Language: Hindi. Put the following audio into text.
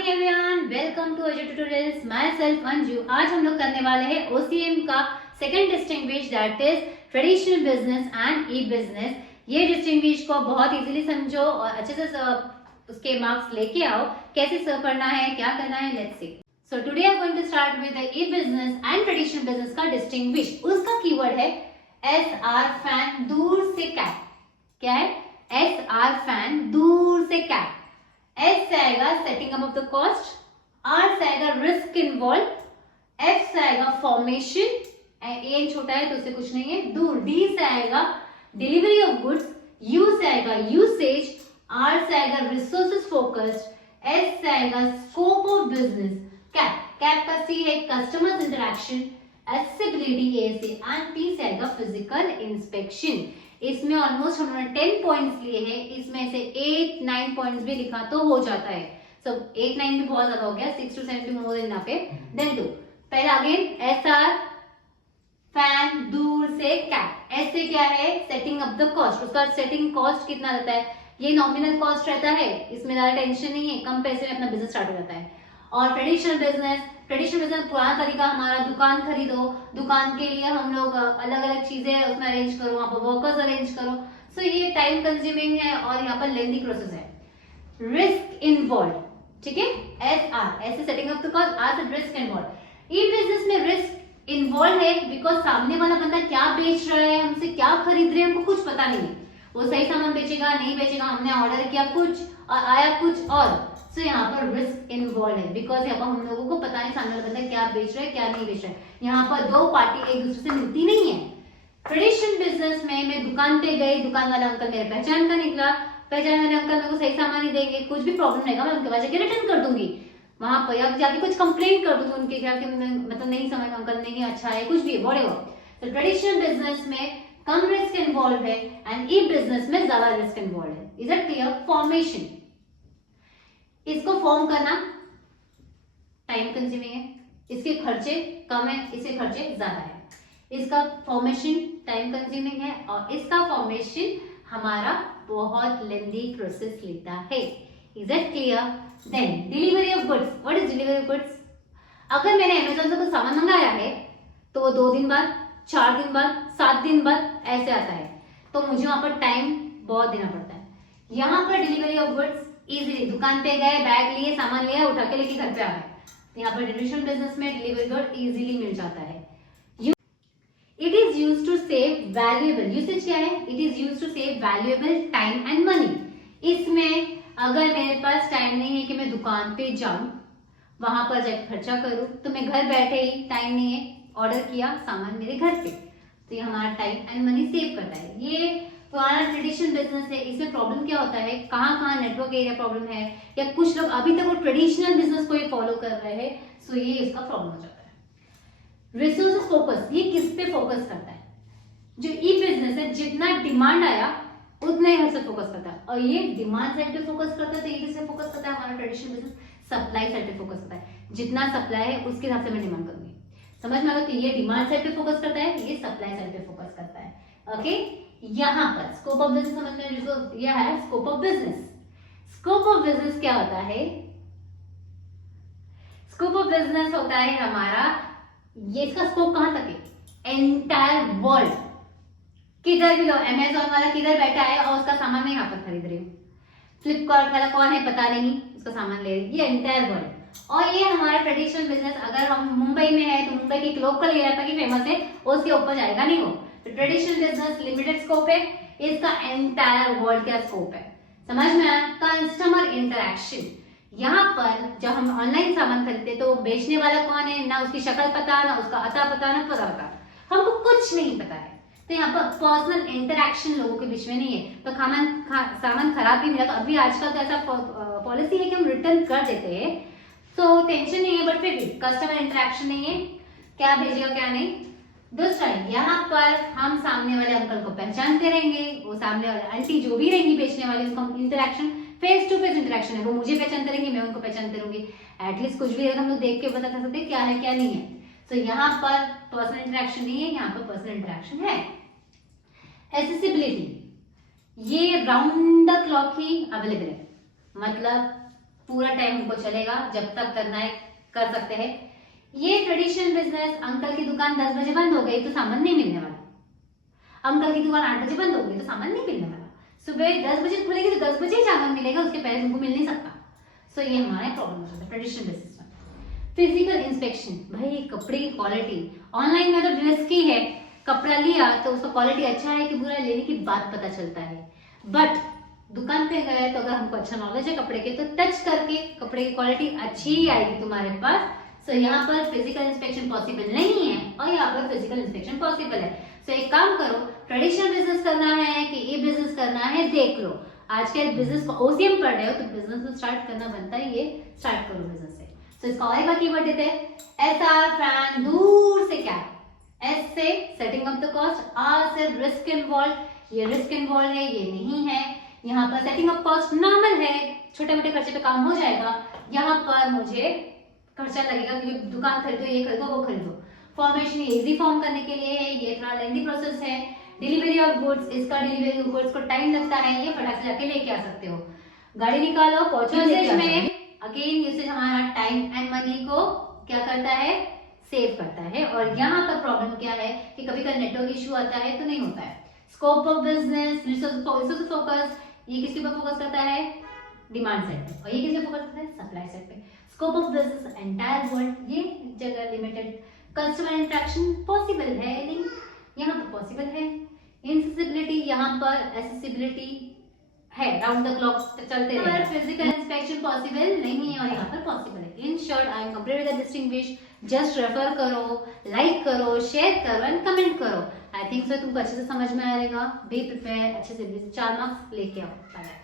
Everyone, welcome to Ajay tutorials. Myself Anju. आज हम लोग करने वाले हैं ओसीएम का second distinguish, that is traditional business and E business. ये डिस्टिंग्विश को बहुत इजीली समझो और अच्छे से उसके मार्क्स लेके आओ। कैसे सर्व करना है, क्या करना है, let's see. So today I am going to start with the E business and traditional business का डिस्टिंग्विश। उसका कीवर्ड है SR फैन, दूर से कैट। क्या है? SR फैन, दूर से कैट। S से आएगा setting up of the cost, R से आएगा रिस्क इन्वॉल्व, F से आएगा फॉर्मेशन, A छोटा है तो उससे कुछ नहीं है, दूर। D से आएगा डिलीवरी ऑफ गुड्स, U से आएगा यूसेज, R से आएगा रिसोर्सेज फोकस्ड, S से आएगा स्कोप ऑफ बिजनेस, कैप का C है कस्टमर्स इंटरेक्शन, एक्सेसिबिलिटी A से, एंड T से आएगा फिजिकल इंस्पेक्शन। इसमें ऑलमोस्ट हमने 10 पॉइंट्स लिए हैं, इसमें से 8-9 पॉइंट्स भी लिखा तो हो जाता है। सो 8-9 भी बहुत ज्यादा हो गया, 6 to 7 भी मोर देन इनफ है। देन टू पहला अगेन SR फैन, दूर से कैट। S से क्या है? Setting up the cost. उसका सेटिंग कॉस्ट कितना रहता है? ये नॉमिनल कॉस्ट रहता है, इसमें ज्यादा टेंशन नहीं है, कम पैसे में अपना बिजनेस स्टार्ट हो जाता है। और ट्रेडिशनल बिजनेस पुराना तरीका हमारा, दुकान खरीदो, दुकान के लिए हम लोग अलग अलग चीजें उसमें अरेंज करो, वहां पर वर्कर्स अरेंज करो। सो ये टाइम कंज्यूमिंग है और यहाँ पर लेंथी प्रोसेस है। रिस्क इन्वॉल्व, ठीक है। SR ऐसे setting up the cost, R से रिस्क इन्वॉल्व। ई बिजनेस में रिस्क इन्वॉल्व है बिकॉज सामने वाला बंदा क्या बेच रहा है, हमसे क्या खरीद रहे हैं, हमको कुछ पता नहीं है। वो सही सामान बेचेगा, नहीं बेचेगा, हमने ऑर्डर किया कुछ और आया कुछ और। सो यहाँ पर रिस्क इन्वॉल्व है बिकॉज यहाँ पर हम लोगों को पता नहीं सामने वाला बंदा क्या बेच रहा है, क्या नहीं बेच रहा है। यहाँ पर दो पार्टी एक दूसरे से मिलती नहीं है। ट्रेडिशनल बिजनेस में मैं दुकान पे गई, दुकान वाला अंकल मेरे पहचान का निकला, पहचान वाले अंकल मेरे को सही सामान नहीं देंगे, कुछ भी प्रॉब्लम रहेगा मैं उनके पास जाके रिटर्न कर दूंगी। वहां पर या जाके कुछ कंप्लेंट कर दूंगी उनके क्या, मतलब नहीं समझ अंकल नहीं अच्छा है, कुछ भी व्हाटएवर। तो ट्रेडिशनल बिजनेस में कम रिस्क इन्वॉल्व है एंड ई बिजनेस में ज्यादा रिस्क इन्वॉल्व है। Is it clear? फॉर्मेशन, इसको फॉर्म करना टाइम कंज्यूमिंग है, इसके खर्चे कम है, इसके खर्चे ज्यादा है। इसका फॉर्मेशन टाइम कंज्यूमिंग है और इसका फॉर्मेशन हमारा बहुत लेंथी प्रोसेस लेता है। Is it clear? Then delivery of goods. What is delivery of goods? अगर मैंने अमेज़न से कुछ सामान मंगाया है तो वो 2 दिन बाद, 4 दिन बाद, 7 दिन बाद ऐसे आता है, तो मुझे वहां पर टाइम बहुत देना पड़ता है। यहाँ पर डिलीवरी ऑफ गुड्स इजीली, दुकान पे गए, बैग लिए, सामान लिया, उठा के लेके घर पे आ गए। यहाँ पर ट्रेडिशनल बिजनेस में डिलीवरी गुड इजीली मिल जाता है। It is used to save valuable, usage क्या है? It is used to save valuable time and money. इसमें अगर मेरे पास टाइम नहीं है कि मैं दुकान पे जाऊं, वहां पर जाकर खर्चा करूं, तो मैं घर बैठे ही, टाइम नहीं है, ऑर्डर किया सामान मेरे घर पे, तो ये हमारा टाइम एंड मनी सेव करता है। ये पुराना ट्रेडिशनल बिजनेस है। इसमें प्रॉब्लम क्या होता है, कहाँ नेटवर्क एरिया प्रॉब्लम है, या कुछ लोग अभी तक वो ट्रेडिशनल बिजनेस को ही फॉलो कर रहे हैं, सो ये इसका प्रॉब्लम हो जाता है। रिसोर्सेज फोकस, ये किस पे फोकस करता है? जो ई बिजनेस है, जितना डिमांड आया उतने ही से फोकस करता है, और ये डिमांड साइड पे फोकस करता है। तो ये किससे फोकस करता है? हमारा ट्रेडिशनल बिजनेस सप्लाई साइड पे फोकस करता है। जितना सप्लाई है उसके हिसाब से मैं डिमांड करूंगी। समझ में आ गया कि ये डिमांड साइड पे फोकस करता है, ये सप्लाई साइड पे फोकस करता है। ओके, यहाँ पर स्कोप ऑफ बिजनेस समझ में, जिसको यह है scope of business. Scope of business क्या होता है? स्कोप ऑफ बिजनेस होता है हमारा, ये इसका स्कोप कहां तक है? Entire world. किधर भी लो, अमेजोन वाला किधर बैठा है और उसका सामान मैं यहाँ पर खरीद रही हूँ, फ्लिपकार्ट वाला कौन है पता नहीं, उसका सामान ले रही है, ये एंटायर वर्ल्ड। और ये हमारा ट्रेडिशनल बिजनेस, अगर हम मुंबई में है तो मुंबई के एक लोकल एरिया तक ही फेमस है, उसके ऊपर जाएगा नहीं वो। तो ट्रेडिशनल बिजनेस लिमिटेड स्कोप है, इसका एंटायर वर्ल्ड का स्कोप है। समझ में आया? कस्टमर इंटरेक्शन, यहाँ पर जब हम ऑनलाइन सामान खरीदते तो बेचने वाला कौन है, ना उसकी शक्ल पता, ना उसका अता पता, ना पता, हमको कुछ नहीं पता है। तो यहाँ पर पर्सनल इंटरेक्शन लोगों के बीच में नहीं है। तो सामान खराब भी मिला तो अभी आजकल तो ऐसा पॉलिसी है कि हम रिटर्न कर देते हैं, तो टेंशन नहीं है, बट फिर भी कस्टमर इंटरेक्शन नहीं है, क्या भेजेगा क्या नहीं। दूसरा, यहाँ पर हम सामने वाले अंकल को पहचानते रहेंगे, वो सामने वाले आंटी जो भी रहेंगी बेचने वाली, उसको हम interaction, face to face interaction है, वो मुझे पहचानते रहेंगे, मैं उनको पहचानते रहूंगी। एटलीस्ट कुछ भी हम लोग देख के बता सकते क्या है क्या नहीं है। तो यहाँ पर पर्सनल इंटरेक्शन नहीं है, यहाँ पर पर्सनल इंटरेक्शन है। एक्सेसिबिलिटी, ये round the clock he available है, मतलब पूरा टाइम उनको चलेगा, जब तक करना है कर सकते हैं। ये ट्रेडिशनल बिजनेस, अंकल की दुकान 10 बजे बंद हो गई तो सामान नहीं मिलने वाला, अंकल की दुकान 8 बजे बंद हो गई तो सामान नहीं मिलने वाला, सुबह 10 बजे खुलेगी तो 10 बजे ही सामान मिलेगा, उसके पहले उनको मिल नहीं सकता। सो ये हमारा प्रॉब्लम हो जाता है ट्रेडिशनल बिजनेस में। फिजिकल इंस्पेक्शन, भाई कपड़े की क्वालिटी ऑनलाइन में तो रिस्की है, कपड़ा लिया तो उसका क्वालिटी अच्छा है कि बुरा है लेने के बाद पता चलता है, बट दुकान पे गए तो अगर हमको अच्छा नॉलेज है कपड़े के तो टच करके कपड़े की क्वालिटी अच्छी ही आएगी तुम्हारे पास। सो यहाँ पर फिजिकल इंस्पेक्शन पॉसिबल नहीं है और यहाँ पर फिजिकल इंस्पेक्शन पॉसिबल है। सो एक काम करो, ट्रेडिशनल बिजनेस करना है कि ई बिजनेस करना है देख लो। आजकल बिजनेस को ओसीएम पढ़ रहे हो तो बिजनेस को स्टार्ट करना बनता है, ये स्टार्ट करो बिजनेस से। सो इसका और एक कीवर्ड देते हैं, एसआर फ्रैंक, दूर से क्या, एस से setting up the cost, R से रिस्क इन्वॉल्व, ये रिस्क इन्वॉल्व है ये नहीं है। यहाँ पर सेटिंग अप कॉस्ट नॉर्मल है, छोटे मोटे खर्चे पे काम हो जाएगा, यहाँ पर मुझे खर्चा लगेगा क्योंकि दुकान खरीदो, ये खरीदो वो खरीदो। फॉर्मेशन इजी फॉर्म करने के लिए है, ये थोड़ा लेंथी प्रोसेस है। डिलीवरी ऑफ गुड्स, इसका डिलीवरी ऑफ गुड्स को टाइम लगता है, ये फटाक से जाके लेके आ सकते हो, गाड़ी निकालो पहुंचो यूसेज में, अगेन यूसेज हमारा टाइम एंड मनी को क्या करता है, सेव करता है। और यहाँ पर प्रॉब्लम क्या है कि कभी कभी नेटवर्क इशू आता है तो नहीं होता है। Scope of business, resource focus, ये किसके ऊपर फोकस करता है, डिमांड साइड पे, और ये किसके फोकस करता है, सप्लाई साइड पे। Scope of business entire world, ये जगह लिमिटेड। कस्टमर इंटरेक्शन पॉसिबल है नहीं, यहाँ पर पॉसिबल है। इंसेसिबिलिटी, यहाँ पर एसेसिबिलिटी है, राउंड द क्लॉक चलते हैं। फिजिकल इंस्पेक्शन पॉसिबल नहीं है और यहाँ पर पॉसिबल है। In short I am complete with the distinguish. Just refer करो, लाइक करो, शेयर करो एंड कमेंट करो। आई थिंक सो तुमको अच्छे से समझ में आएगा। बी प्रिपेयर, अच्छे से 4 मार्क्स लेके आओ। बाय।